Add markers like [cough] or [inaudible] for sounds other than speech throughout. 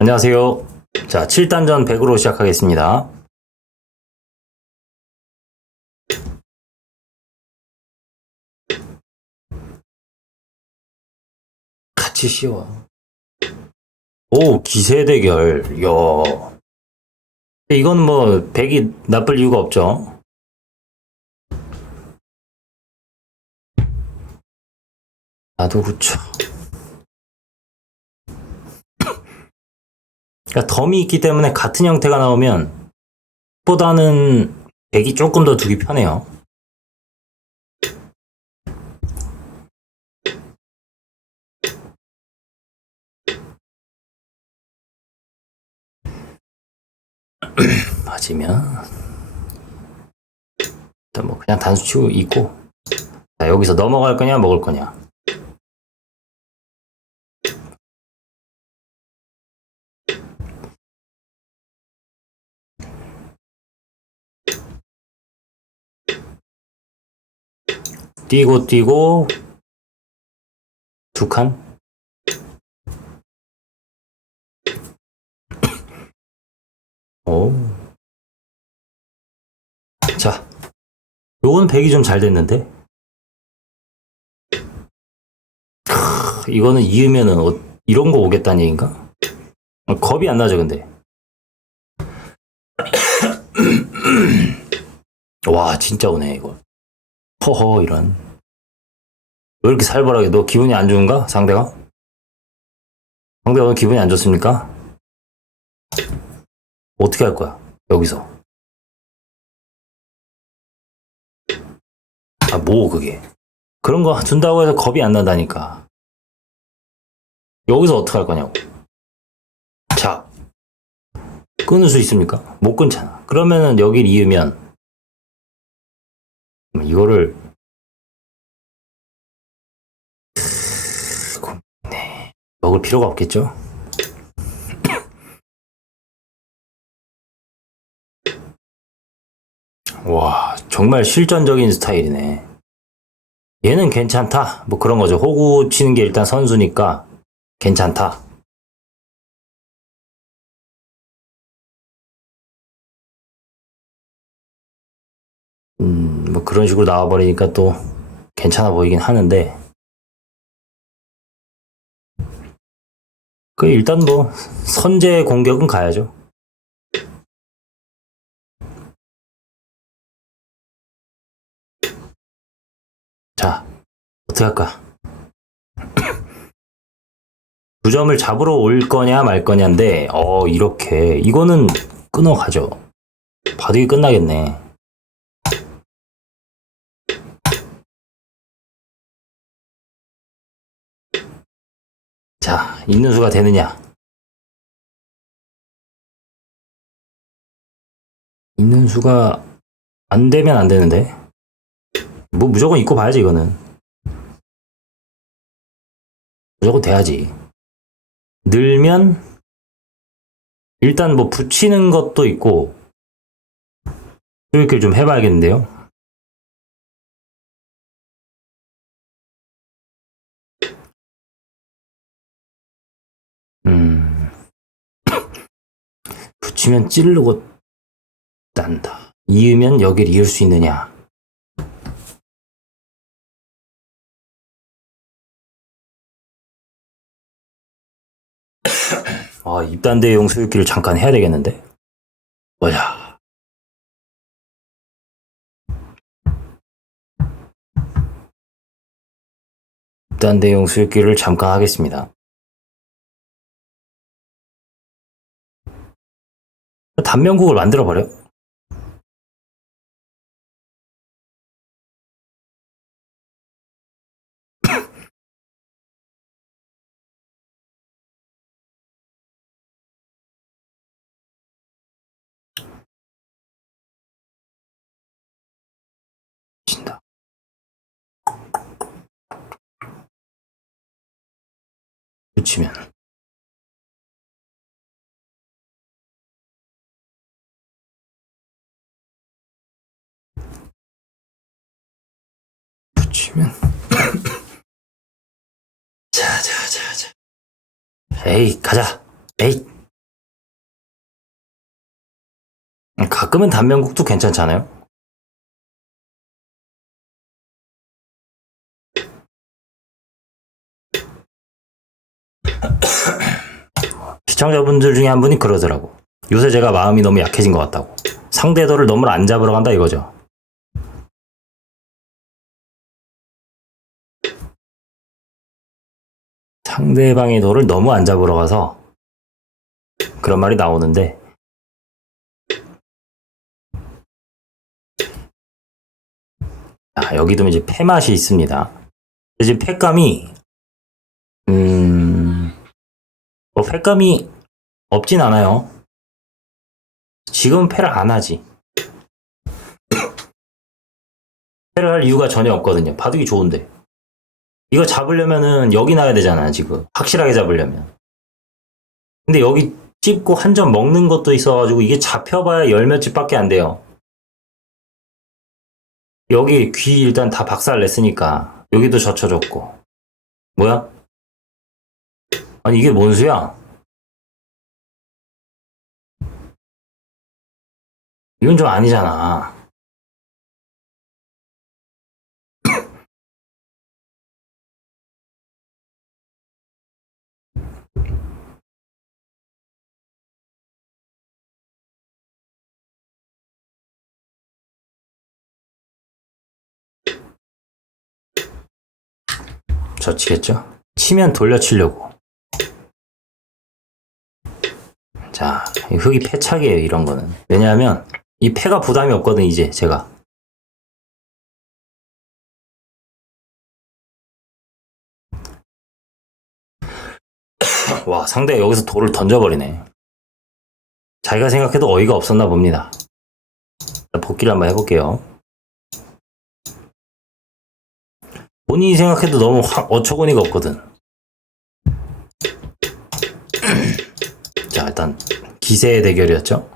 안녕하세요. 자, 7단전 100으로 시작하겠습니다. 같이 씌워. 오, 기세 대결. 이야. 이건 뭐, 100이 나쁠 이유가 없죠. 나도 그쵸. 그러니까 덤이 있기 때문에 같은 형태가 나오면 보다는 100이 조금 더 두기 편해요. [clears throat] 맞으면 일단 뭐 그냥 단수 치고 있고 자, 여기서 넘어갈 거냐 먹을 거냐 뛰고 뛰고 두 칸. [coughs] 오. 자, 요건 100이 좀 잘 됐는데. 크, 이거는 이으면은 어- 이런 거 오겠다는 얘기인가? 어, 겁이 안 나죠, 근데. [coughs] 와, 진짜 오네, 이거. 허허 이런. 왜 이렇게 살벌하게? 너 기분이 안 좋은가 상대가? 상대가 오늘 기분이 안 좋습니까? 어떻게 할 거야 여기서? 아 뭐 그게? 그런 거 준다고 해서 겁이 안 난다니까. 여기서 어떻게 할 거냐고. 자 끊을 수 있습니까? 못 끊잖아. 그러면은 여길 이으면 이거를 네, 먹을 필요가 없겠죠? 와, 정말 실전적인 스타일이네. 얘는 괜찮다. 뭐 그런 거죠. 호구 치는 게 일단 선수니까 괜찮다. 음, 뭐 그런 식으로 나와버리니까 또 괜찮아 보이긴 하는데. 그 일단 뭐 선제 공격은 가야죠. 자, 어떻게 할까? [coughs] 두 점을 잡으러 올 거냐 말 거냐인데, 어, 이렇게. 이거는 끊어가죠. 바둑이 끝나겠네. 있는 수가 되느냐? 있는 수가 안 되면 안 되는데. 뭐 무조건 있고 봐야지 이거는. 무조건 돼야지. 늘면 일단 뭐 붙이는 것도 있고 이렇게 좀 해봐야겠는데요. 붙이면 찌르고 딴다. 이으면 여길 이을 수 있느냐? 아, 입단대용 수육기를 잠깐 해야 되겠는데? 뭐야. 입단대용 수육기를 잠깐 하겠습니다. 단면국을 만들어 버려. 진다. 붙이면 치면. [coughs] 자자자자. 에이 가자. 에이. 가끔은 단면국도 괜찮잖아요. [coughs] 시청자분들 중에 한 분이 그러더라고. 요새 제가 마음이 너무 약해진 것 같다고. 상대도를 너무 안 잡으러 간다 이거죠. 상대방의 도를 너무 안 잡으러 가서 그런 말이 나오는데 아, 여기도 이제 폐 맛이 있습니다. 이제 폐감이 음, 뭐 폐감이 없진 않아요. 지금 패를 안 하지. 패를 할 이유가 전혀 없거든요. 바둑이 좋은데. 이거 잡으려면은 여기 놔야 되잖아, 지금. 확실하게 잡으려면. 근데 여기 찝고 한 점 먹는 것도 있어가지고 이게 잡혀봐야 열 몇 집밖에 안 돼요. 여기 귀 일단 다 박살 냈으니까 여기도 젖혀줬고. 뭐야? 아니 이게 뭔 수야? 이건 좀 아니잖아. 젖히겠죠? 치면 돌려치려고. 자, 이 흙이 패착이에요, 이런 거는. 왜냐하면, 이 패가 부담이 없거든, 이제, 제가. [coughs] 와, 상대가 여기서 돌을 던져버리네. 자기가 생각해도 어이가 없었나 봅니다. 자, 복귀를 한번 해볼게요. 본인이 생각해도 너무 확 어처구니가 없거든. 자, 일단 기세의 대결이었죠.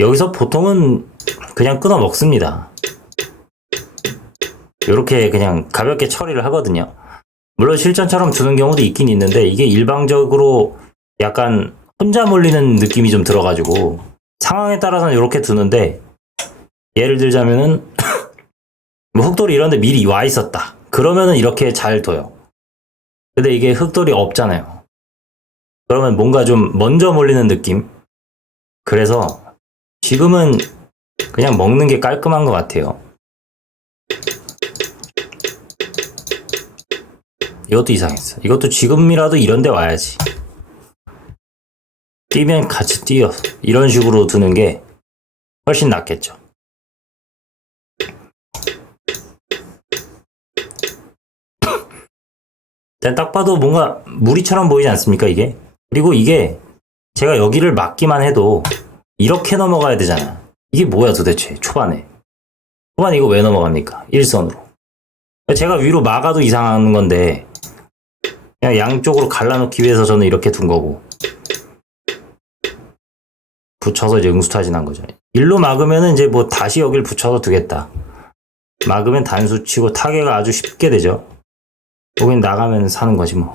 여기서 보통은 그냥 끊어 먹습니다. 이렇게 그냥 가볍게 처리를 하거든요. 물론 실전처럼 주는 경우도 있긴 있는데 이게 일방적으로 약간 혼자 몰리는 느낌이 좀 들어가지고 상황에 따라서는 이렇게 두는데 예를 들자면은 뭐 흑돌이 이런데 미리 와 있었다. 그러면은 이렇게 잘 둬요. 근데 이게 흑돌이 없잖아요. 그러면 뭔가 좀 먼저 몰리는 느낌? 그래서 지금은 그냥 먹는 게 깔끔한 것 같아요. 이것도 이상했어. 이것도 지금이라도 이런 데 와야지. 뛰면 같이 뛰어. 이런 식으로 두는 게 훨씬 낫겠죠. 일단 딱 봐도 뭔가 무리처럼 보이지 않습니까, 이게? 그리고 이게 제가 여기를 막기만 해도 이렇게 넘어가야 되잖아. 이게 뭐야 도대체, 초반에. 초반에 이거 왜 넘어갑니까? 일선으로. 제가 위로 막아도 이상한 건데, 그냥 양쪽으로 갈라놓기 위해서 저는 이렇게 둔 거고. 붙여서 이제 응수타진한 거죠. 일로 막으면은 이제 뭐 다시 여길 붙여서 두겠다. 막으면 단수 치고 타개가 아주 쉽게 되죠. 여긴 나가면 사는 거지 뭐.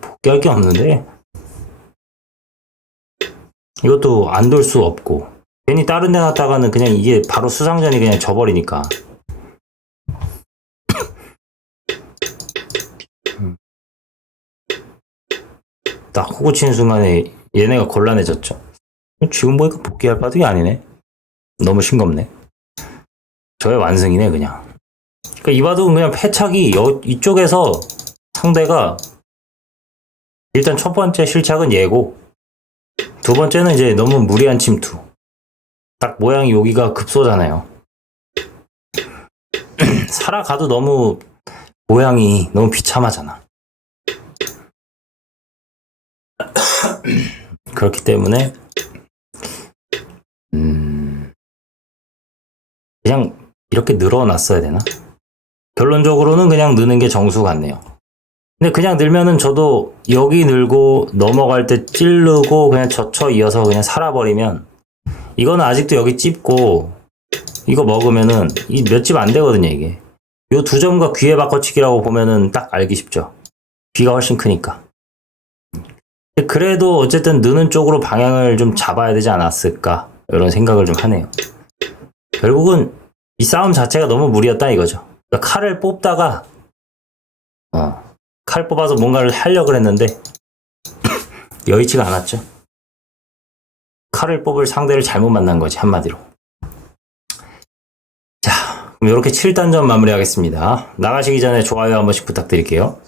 복귀할 게 없는데 이것도 안 돌 수 없고 괜히 다른 데 놨다가는 그냥 이게 바로 수상전이 그냥 져버리니까 음. 딱 호구 치는 순간에 얘네가 곤란해졌죠 지금 보니까 복귀할 바둑이 아니네 너무 싱겁네. 저의 완승이네 그냥. 그러니까 이 바둑은 그냥 패착이 여, 이쪽에서 상대가 일단 첫 번째 실착은 얘고 두 번째는 이제 너무 무리한 침투. 딱 모양이 여기가 급소잖아요. [clears throat] 살아가도 너무 모양이 너무 비참하잖아. [clears throat] 그렇기 때문에 그냥 이렇게 늘어났어야 되나? 결론적으로는 그냥 느는 게 정수 같네요. 근데 그냥 늘면은 저도 여기 늘고 넘어갈 때 찌르고 그냥 젖혀 이어서 그냥 살아버리면 이거는 아직도 여기 찝고 이거 먹으면은 이 몇 집 안 되거든요 이게. 요 두 점과 귀에 바꿔치기라고 보면은 딱 알기 쉽죠. 귀가 훨씬 크니까. 그래도 어쨌든 느는 쪽으로 방향을 좀 잡아야 되지 않았을까 이런 생각을 좀 하네요. 결국은 이 싸움 자체가 너무 무리였다 이거죠. 그러니까 칼을 뽑다가 어, 칼 뽑아서 뭔가를 하려고 했는데 여의치가 않았죠. 칼을 뽑을 상대를 잘못 만난 거지 한마디로. 자, 그럼 이렇게 7단전 마무리하겠습니다. 나가시기 전에 좋아요 한 번씩 부탁드릴게요.